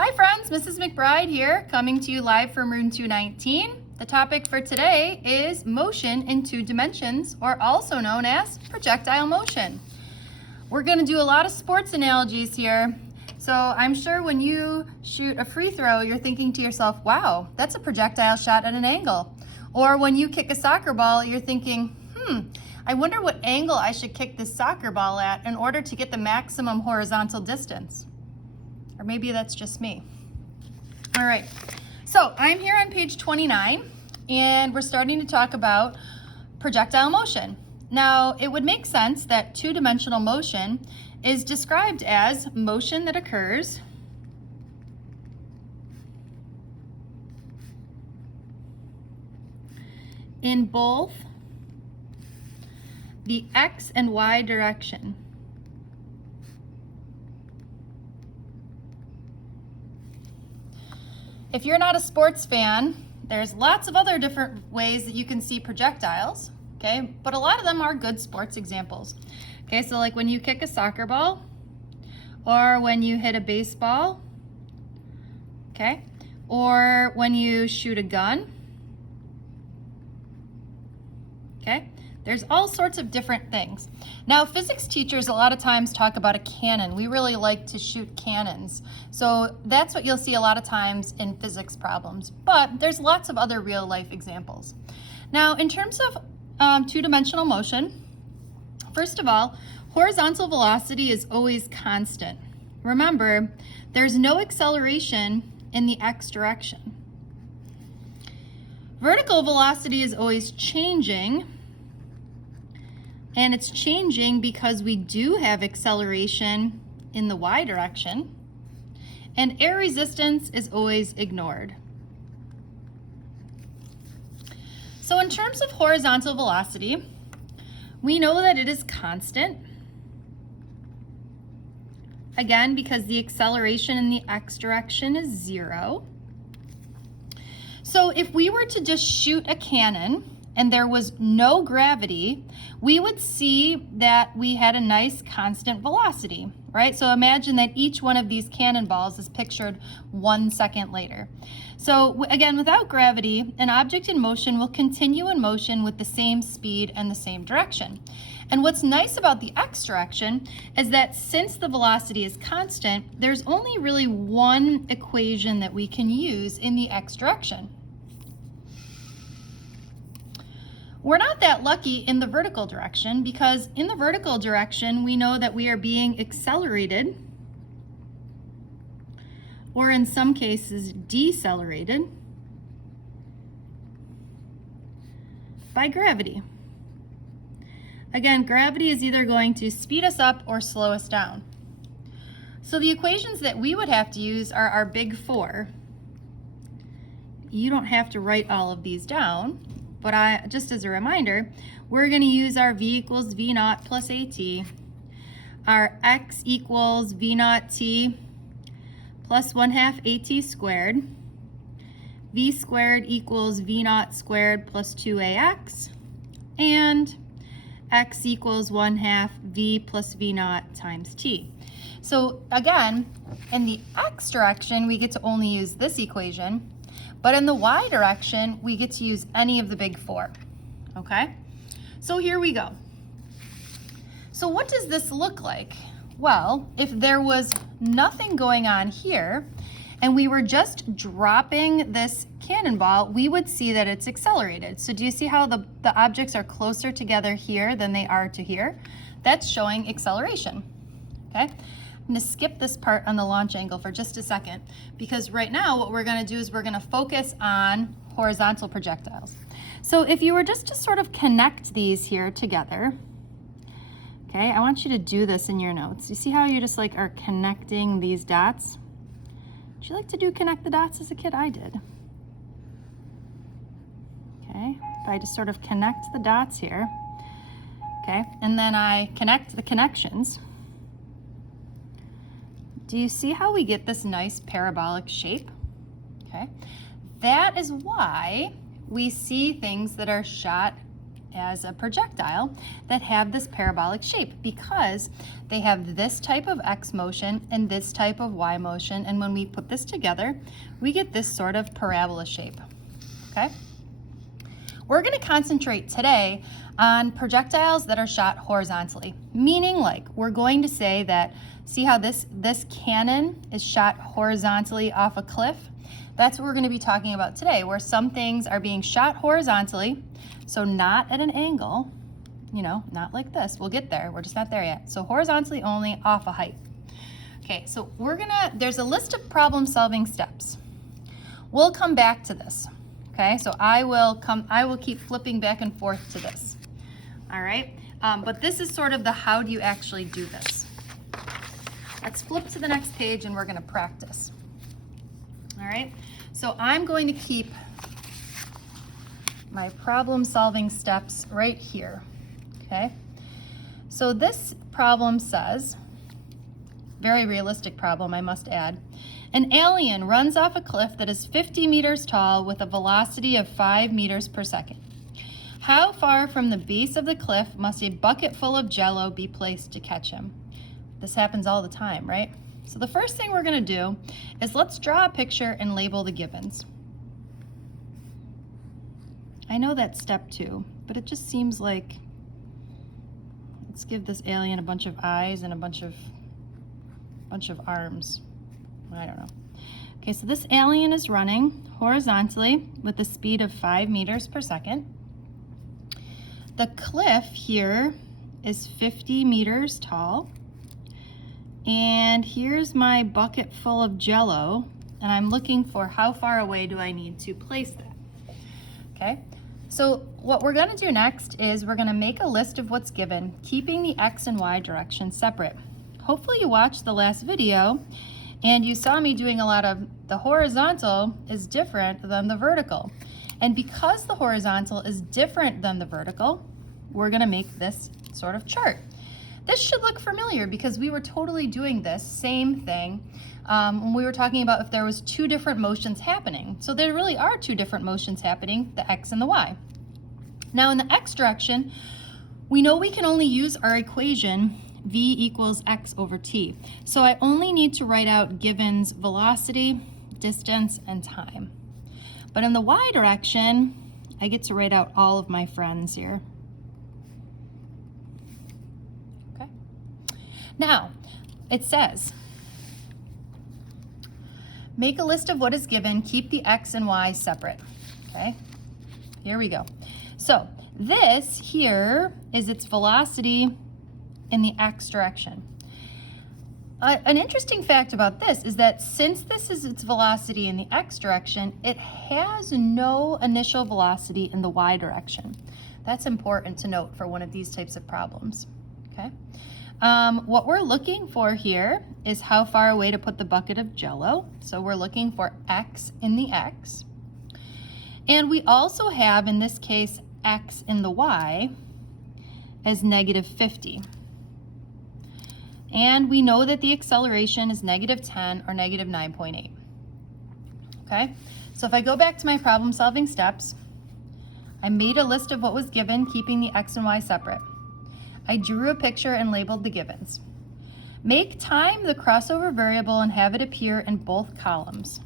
Hi friends, Mrs. McBride here, coming to you live from room 219. The topic for today is motion in two dimensions, or also known as projectile motion. We're going to do a lot of sports analogies here. So I'm sure when you shoot a free throw, you're thinking to yourself, wow, that's a projectile shot at an angle. Or when you kick a soccer ball, you're thinking, I wonder what angle I should kick this soccer ball at in order to get the maximum horizontal distance. Or maybe that's just me. All right, so I'm here on page 29, and we're starting to talk about projectile motion. Now, it would make sense that two-dimensional motion is described as motion that occurs in both the X and Y direction. If you're not a sports fan, there's lots of other different ways that you can see projectiles, okay? But a lot of them are good sports examples. Okay, so like when you kick a soccer ball or when you hit a baseball, okay? Or when you shoot a gun, okay? There's all sorts of different things. Now, physics teachers a lot of times talk about a cannon. We really like to shoot cannons. So that's what you'll see a lot of times in physics problems. But there's lots of other real life examples. Now, in terms of two-dimensional motion, first of all, horizontal velocity is always constant. Remember, there's no acceleration in the X direction. Vertical velocity is always changing. And it's changing because we do have acceleration in the Y direction, and air resistance is always ignored. So in terms of horizontal velocity, we know that it is constant. Again, because the acceleration in the X direction is 0. So if we were to just shoot a cannon and there was no gravity, we would see that we had a nice constant velocity, right? So imagine that each one of these cannonballs is pictured 1 second later. So again, without gravity, an object in motion will continue in motion with the same speed and the same direction. And what's nice about the X direction is that since the velocity is constant, there's only really one equation that we can use in the X direction. We're not that lucky in the vertical direction, because in the vertical direction, we know that we are being accelerated, or in some cases decelerated, by gravity. Again, gravity is either going to speed us up or slow us down. So the equations that we would have to use are our big four. You don't have to write all of these down. But just as a reminder, we're going to use our v equals v naught plus at, our x equals v naught t plus 1/2 at squared, v squared equals v naught squared plus 2ax, and x equals 1/2 v plus v naught times t. So again, in the x direction, we get to only use this equation. But in the Y direction, we get to use any of the big four, okay? So here we go. So what does this look like? Well, if there was nothing going on here, and we were just dropping this cannonball, we would see that it's accelerated. So do you see how the objects are closer together here than they are to here? That's showing acceleration, okay? I'm going to skip this part on the launch angle for just a second, because right now what we're going to do is we're going to focus on horizontal projectiles. So if you were just to sort of connect these here together, okay, I want you to do this in your notes. You see how you just like are connecting these dots? Did you like to connect the dots as a kid? I did. Okay, if I just sort of connect the dots here, okay, and then I connect the connections. Do you see how we get this nice parabolic shape? Okay, that is why we see things that are shot as a projectile that have this parabolic shape because they have this type of x motion and this type of y motion, and when we put this together, we get this sort of parabola shape, okay? We're going to concentrate today on projectiles that are shot horizontally, meaning like we're going to say that, see how this cannon is shot horizontally off a cliff? That's what we're going to be talking about today, where some things are being shot horizontally, so not at an angle, you know, not like this. We'll get there. We're just not there yet. So horizontally only, off a height. Okay, so there's a list of problem solving steps. We'll come back to this. Okay, so I will keep flipping back and forth to this. All right, but this is sort of the how do you actually do this. Let's flip to the next page and we're going to practice. All right, so I'm going to keep my problem solving steps right here. Okay, so this problem says, very realistic problem, I must add. An alien runs off a cliff that is 50 meters tall with a velocity of 5 meters per second. How far from the base of the cliff must a bucket full of Jell-O be placed to catch him? This happens all the time, right? So the first thing we're going to do is let's draw a picture and label the givens. I know that's step 2, but it just seems like, let's give this alien a bunch of eyes and a bunch of arms. I don't know. Okay, so this alien is running horizontally with a speed of 5 meters per second. The cliff here is 50 meters tall. And here's my bucket full of Jell-O, and I'm looking for how far away do I need to place that. Okay, so what we're going to do next is we're going to make a list of what's given, keeping the x and y direction separate. Hopefully you watched the last video and you saw me doing a lot of the horizontal is different than the vertical. And because the horizontal is different than the vertical, we're going to make this sort of chart. This should look familiar because we were totally doing this same thing when we were talking about if there was 2 different motions happening. So there really are 2 different motions happening, the x and the y. Now in the x direction, we know we can only use our equation v equals x over t. So I only need to write out givens velocity, distance, and time. But in the y direction, I get to write out all of my friends here. Okay. Now, it says, make a list of what is given, keep the x and y separate. Okay, here we go. So this here is its velocity in the x direction. An interesting fact about this is that since this is its velocity in the x direction, it has no initial velocity in the y direction. That's important to note for one of these types of problems. Okay. What we're looking for here is how far away to put the bucket of Jell-O. So we're looking for x in the x. And we also have, in this case, x in the y as negative 50. And we know that the acceleration is negative 10 or negative 9.8. Okay, so if I go back to my problem solving steps, I made a list of what was given, keeping the x and y separate. I drew a picture and labeled the givens. Make time the crossover variable and have it appear in both columns.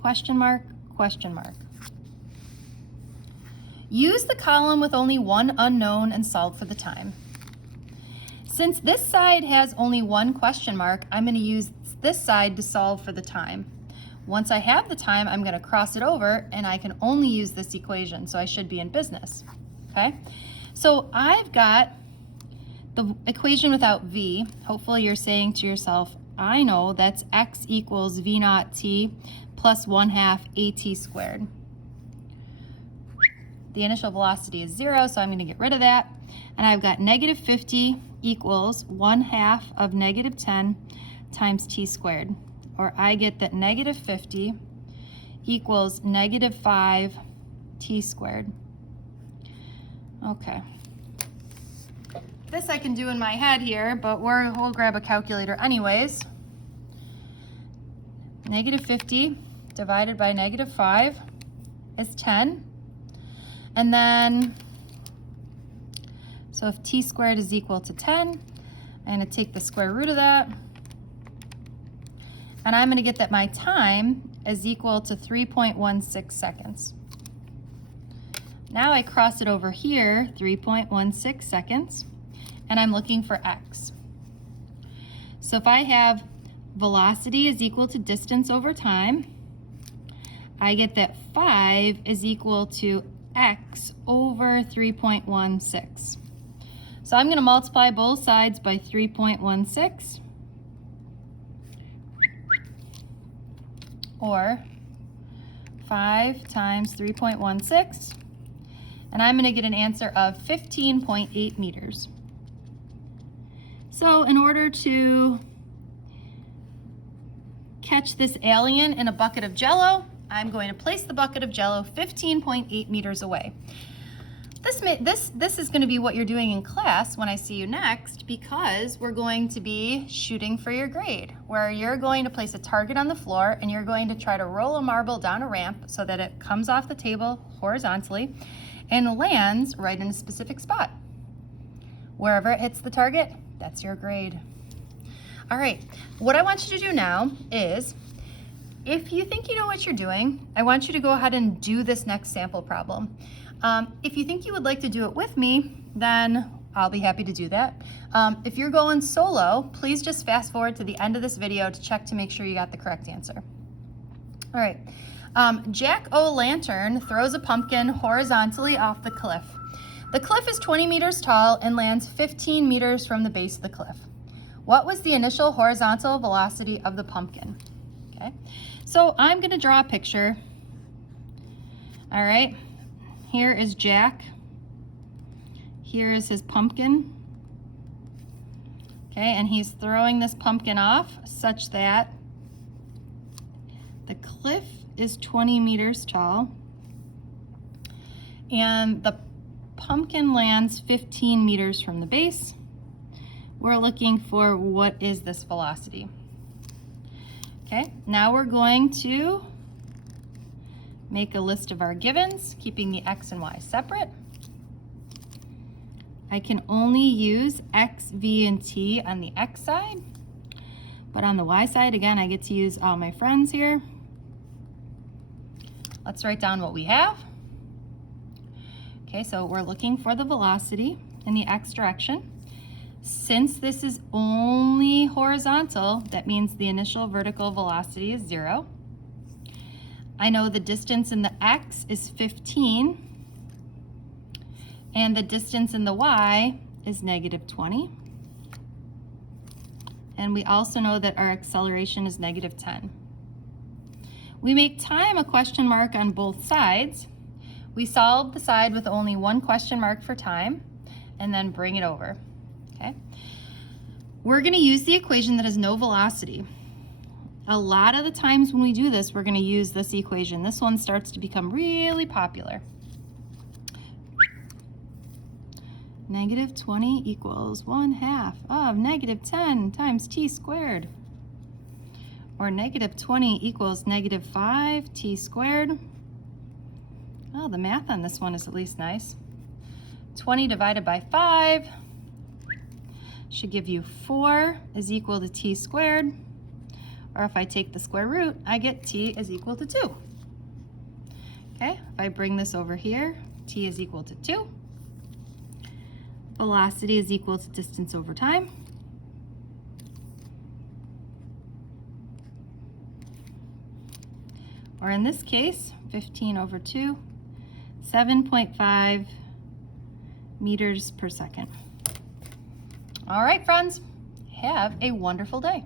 Question mark, question mark. Use the column with only one unknown and solve for the time. Since this side has only one question mark, I'm going to use this side to solve for the time. Once I have the time, I'm going to cross it over and I can only use this equation, so I should be in business. Okay, so I've got the equation without v. Hopefully you're saying to yourself, I know that's x equals v naught t plus 1/2 at squared. The initial velocity is 0, so I'm going to get rid of that. And I've got negative 50 equals 1/2 of negative 10 times t squared. Or I get that negative 50 equals negative 5 t squared. Okay. This I can do in my head here, but we'll grab a calculator anyways. Negative 50 divided by negative 5 is 10. And then, so if t squared is equal to 10, I'm going to take the square root of that, and I'm going to get that my time is equal to 3.16 seconds. Now I cross it over here, 3.16 seconds, and I'm looking for x. So if I have velocity is equal to distance over time, I get that 5 is equal to x over 3.16. So I'm going to multiply both sides by 3.16, or 5 times 3.16, and I'm going to get an answer of 15.8 meters. So in order to catch this alien in a bucket of Jell-O, I'm going to place the bucket of Jell-O 15.8 meters away. This is going to be what you're doing in class when I see you next, because we're going to be shooting for your grade, where you're going to place a target on the floor and you're going to try to roll a marble down a ramp so that it comes off the table horizontally and lands right in a specific spot. Wherever it hits the target, that's your grade. All right, what I want you to do now is, if you think you know what you're doing, I want you to go ahead and do this next sample problem. If you think you would like to do it with me, then I'll be happy to do that. If you're going solo, please just fast forward to the end of this video to check to make sure you got the correct answer. All right, Jack O'Lantern throws a pumpkin horizontally off the cliff. The cliff is 20 meters tall and lands 15 meters from the base of the cliff. What was the initial horizontal velocity of the pumpkin? Okay, so I'm going to draw a picture. All right. Here is Jack. Here is his pumpkin. Okay, and he's throwing this pumpkin off such that the cliff is 20 meters tall and the pumpkin lands 15 meters from the base. We're looking for what is this velocity. Okay, now we're going to make a list of our givens, keeping the x and y separate. I can only use x, v, and t on the x side, but on the y side, again, I get to use all my friends here. Let's write down what we have. Okay, so we're looking for the velocity in the x direction. Since this is only horizontal, that means the initial vertical velocity is 0. I know the distance in the x is 15, and the distance in the y is negative 20. And we also know that our acceleration is negative 10. We make time a question mark on both sides. We solve the side with only one question mark for time, and then bring it over. Okay? We're going to use the equation that has no velocity. A lot of the times when we do this, we're going to use this equation. This one starts to become really popular. Negative 20 equals 1/2 of negative 10 times t squared. Or negative 20 equals negative 5 t squared. Oh, the math on this one is at least nice. 20 divided by 5 should give you 4 is equal to t squared. Or if I take the square root, I get t is equal to 2. Okay, if I bring this over here, t is equal to 2. Velocity is equal to distance over time. Or in this case, 15 over 2, 7.5 meters per second. All right, friends, have a wonderful day.